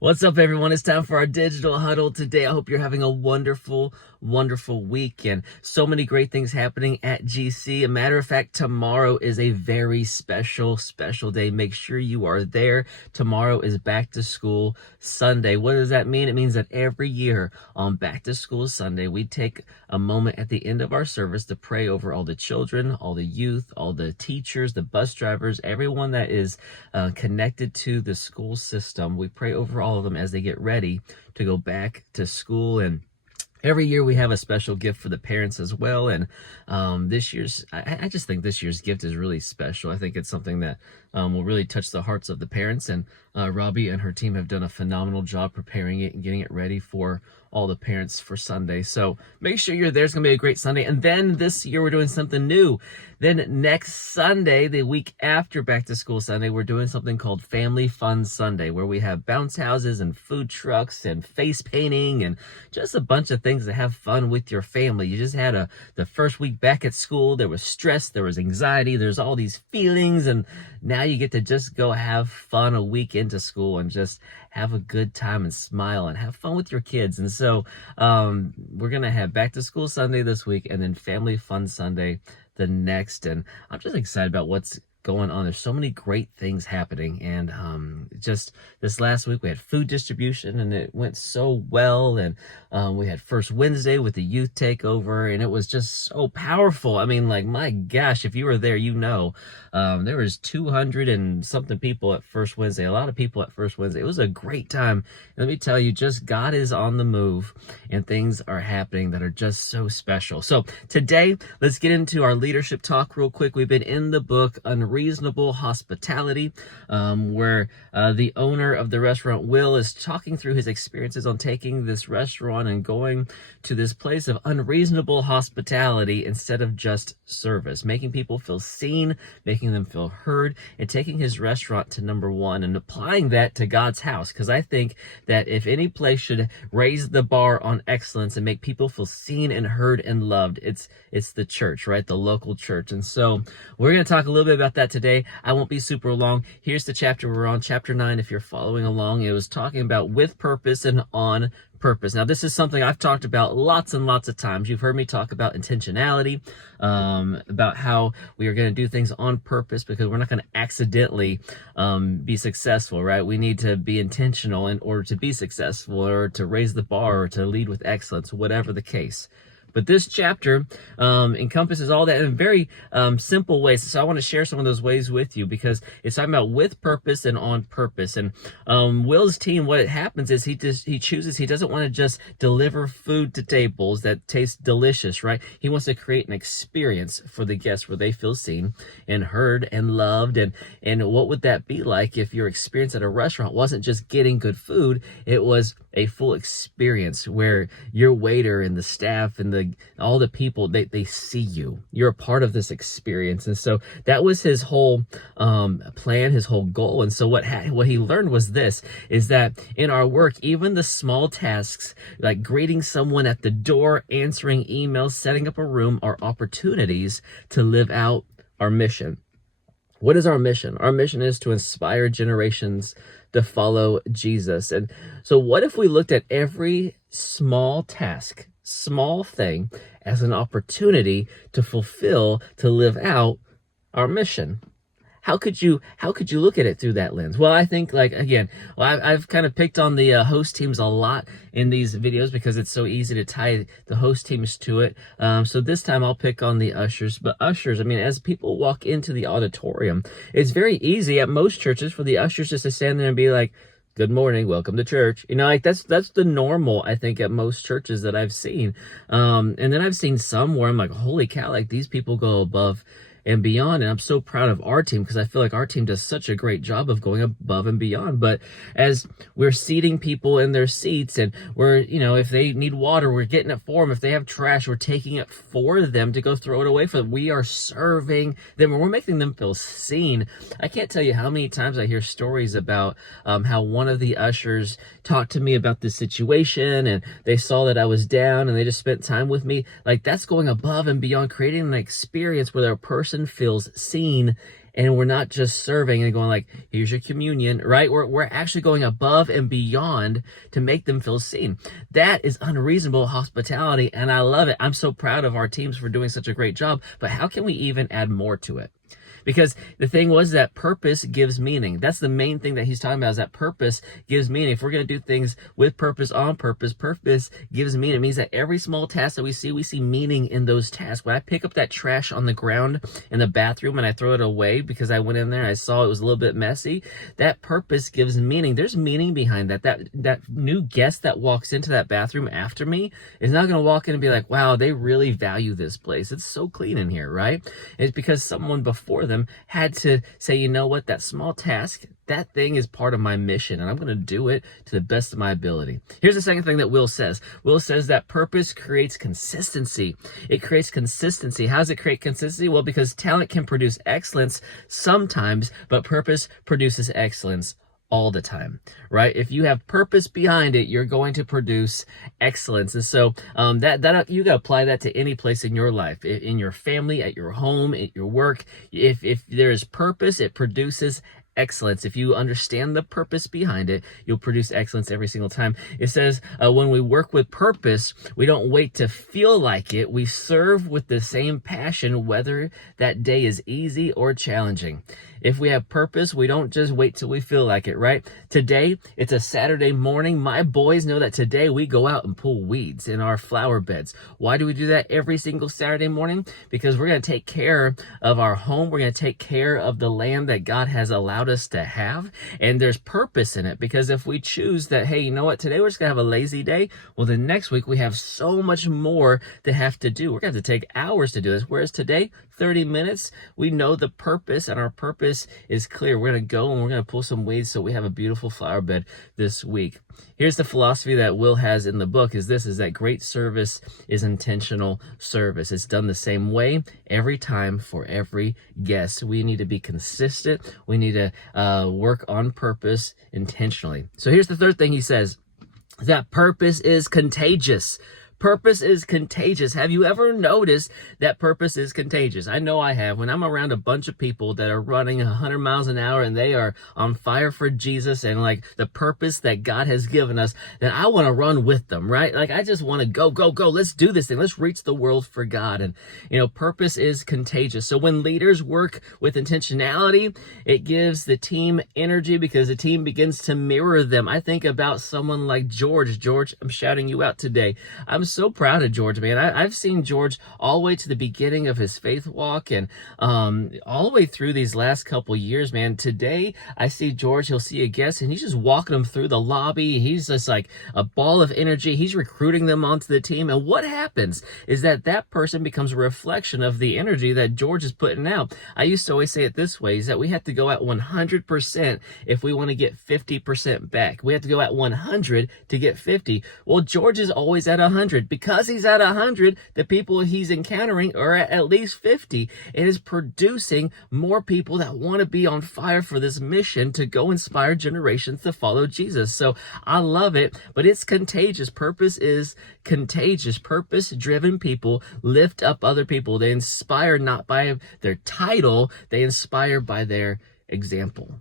What's up, everyone? It's time for our digital huddle today. I hope you're having a wonderful, wonderful week and so many great things happening at GC. A matter of fact, tomorrow is a very special, special day. Make sure you are there. Tomorrow is Back to School Sunday. What does that mean? It means that every year on Back to School Sunday, we take a moment at the end of our service to pray over all the children, all the youth, all the teachers, the bus drivers, everyone that is connected to the school system. We pray over all of them as they get ready to go back to school. And every year we have a special gift for the parents as well. And I just think this year's gift is really special. I think it's something that will really touch the hearts of the parents. And Robbie and her team have done a phenomenal job preparing it and getting it ready for all the parents for Sunday. So make sure you're there. It's going to be a great Sunday. And then this year we're doing something new. Then next Sunday, the week after Back to School Sunday, we're doing something called Family Fun Sunday, where we have bounce houses and food trucks and face painting and just a bunch of things to have fun with your family. You just had the first week back at school. There was stress, there was anxiety, there's all these feelings, and now you get to just go have fun a week into school and just have a good time and smile and have fun with your kids. And so we're going to have Back to School Sunday this week and then Family Fun Sunday the next. And I'm just excited about what's going on. There's so many great things happening. And just this last week we had food distribution and it went so well. And we had First Wednesday with the youth takeover and it was just so powerful. I mean, like, my gosh, if you were there, you know, there was 200 and something people at First Wednesday, a lot of people at First Wednesday. It was a great time. Let me tell you, just God is on the move and things are happening that are just so special. So today, let's get into our leadership talk real quick. We've been in the book Unreasonable Hospitality, where the owner of the restaurant, Will, is talking through his experiences on taking this restaurant and going to this place of unreasonable hospitality instead of just service, making people feel seen, making them feel heard, and taking his restaurant to number one and applying that to God's house. Because I think that if any place should raise the bar on excellence and make people feel seen and heard and loved, it's the church, right? The local church. And so we're going to talk a little bit about that today. I won't be super long. Here's the chapter we're on, chapter 9. If you're following along, it was talking about with purpose and on purpose. Now, this is something I've talked about lots and lots of times. You've heard me talk about intentionality, about how we are going to do things on purpose because we're not going to accidentally be successful, right? We need to be intentional in order to be successful or to raise the bar or to lead with excellence, whatever the case. But this chapter encompasses all that in very simple ways. So I want to share some of those ways with you because it's talking about with purpose and on purpose. And Will's team, what happens is he doesn't want to just deliver food to tables that taste delicious, right? He wants to create an experience for the guests where they feel seen and heard and loved. And what would that be like if your experience at a restaurant wasn't just getting good food? It was a full experience where your waiter and the staff and all the people, they see you. You're a part of this experience. And so that was his whole plan, his whole goal. And so what he learned was this, is that in our work, even the small tasks like greeting someone at the door, answering emails, setting up a room are opportunities to live out our mission. What is our mission? Our mission is to inspire generations to follow Jesus. And so what if we looked at every small task, small thing as an opportunity to fulfill, to live out our mission? How could you look at it through that lens? Well, I think, I've kind of picked on the host teams a lot in these videos because it's so easy to tie the host teams to it. So this time I'll pick on the ushers. But ushers, I mean, as people walk into the auditorium, it's very easy at most churches for the ushers just to stand there and be like, "Good morning, welcome to church." You know, like that's the normal, I think, at most churches that I've seen. And then I've seen some where I'm like, holy cow, like these people go above and beyond. And I'm so proud of our team because I feel like our team does such a great job of going above and beyond. But as we're seating people in their seats and we're, if they need water, we're getting it for them. If they have trash, we're taking it for them to go throw it away for them. We are serving them and we're making them feel seen. I can't tell you how many times I hear stories about how one of the ushers talked to me about this situation and they saw that I was down and they just spent time with me. Like, that's going above and beyond, creating an experience where a person feels seen And we're not just serving and going like, here's your communion, right? We're actually going above and beyond to make them feel seen. That is unreasonable hospitality, and I love it. I'm so proud of our teams for doing such a great job, but how can we even add more to it? Because the thing was that purpose gives meaning. That's the main thing that he's talking about, is that purpose gives meaning. If we're going to do things with purpose, on purpose, purpose gives meaning. It means that every small task that we see meaning in those tasks. When I pick up that trash on the ground in the bathroom and I throw it away because I went in there and I saw it was a little bit messy, that purpose gives meaning. There's meaning behind that. That new guest that walks into that bathroom after me is not going to walk in and be like, wow, they really value this place. It's so clean in here, right? It's because someone before them had to say, you know what, that small task, that thing is part of my mission, and I'm going to do it to the best of my ability. Here's the second thing that Will says. Will says that purpose creates consistency. It creates consistency. How does it create consistency? Well, because talent can produce excellence sometimes, but purpose produces excellence all the time, right? If you have purpose behind it, you're going to produce excellence. And so that you got to apply that to any place in your life, in your family, at your home, at your work. If there is purpose, it produces excellence. If you understand the purpose behind it, you'll produce excellence every single time. It says, when we work with purpose, we don't wait to feel like it. We serve with the same passion, whether that day is easy or challenging. If we have purpose, we don't just wait till we feel like it, right? Today, it's a Saturday morning. My boys know that today we go out and pull weeds in our flower beds. Why do we do that every single Saturday morning? Because we're going to take care of our home. We're going to take care of the land that God has allowed us to have. And there's purpose in it, because if we choose that, hey, you know what, today we're just going to have a lazy day, well, then next week we have so much more to have to do. We're going to have to take hours to do this. Whereas today, 30 minutes, we know the purpose, and our purpose is clear. We're going to go and we're going to pull some weeds so we have a beautiful flower bed this week. Here's the philosophy that Will has in the book is that great service is intentional service. It's done the same way every time for every guest. We need to be consistent. We need to work on purpose intentionally. So here's the third thing he says, that purpose is contagious. Purpose is contagious. Have you ever noticed that purpose is contagious? I know I have. When I'm around a bunch of people that are running 100 miles an hour and they are on fire for Jesus and like the purpose that God has given us, then I want to run with them, right? Like I just want to go. Let's do this thing. Let's reach the world for God. And, purpose is contagious. So when leaders work with intentionality, it gives the team energy because the team begins to mirror them. I think about someone like George. George, I'm shouting you out today. I'm so proud of George, man. I've seen George all the way to the beginning of his faith walk and all the way through these last couple years, man. Today, I see George, he'll see a guest, and he's just walking them through the lobby. He's just like a ball of energy. He's recruiting them onto the team. And what happens is that person becomes a reflection of the energy that George is putting out. I used to always say it this way, is that we have to go at 100% if we want to get 50% back. We have to go at 100 to get 50. Well, George is always at 100. Because he's at 100, the people he's encountering are at least 50. It is producing more people that want to be on fire for this mission to go inspire generations to follow Jesus. So I love it, but it's contagious. Purpose is contagious. Purpose-driven people lift up other people. They inspire not by their title, they inspire by their example.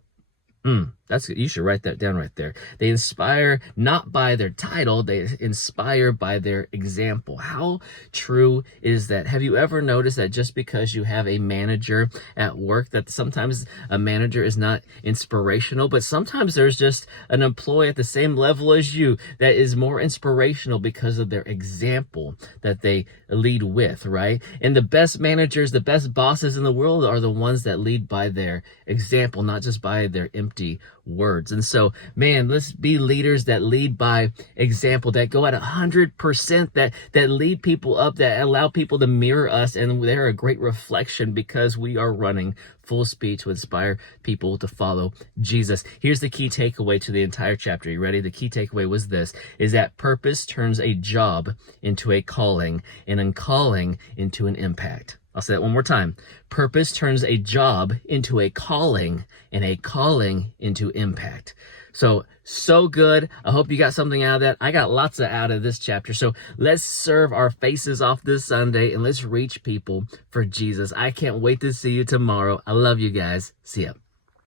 You should write that down right there. They inspire not by their title, they inspire by their example. How true is that? Have you ever noticed that just because you have a manager at work, that sometimes a manager is not inspirational, but sometimes there's just an employee at the same level as you that is more inspirational because of their example that they lead with, right? And the best managers, the best bosses in the world are the ones that lead by their example, not just by their empty words. And so, man, let's be leaders that lead by example, that go at 100%, that lead people up, that allow people to mirror us, and they're a great reflection because we are running full speed to inspire people to follow Jesus. Here's the key takeaway to the entire chapter. You ready? The key takeaway was this, is that purpose turns a job into a calling, and a calling into an impact. I'll say that one more time. Purpose turns a job into a calling, and a calling into impact. So good. I hope you got something out of that. I got lots out of this chapter. So let's serve our faces off this Sunday and let's reach people for Jesus. I can't wait to see you tomorrow. I love you guys. See ya.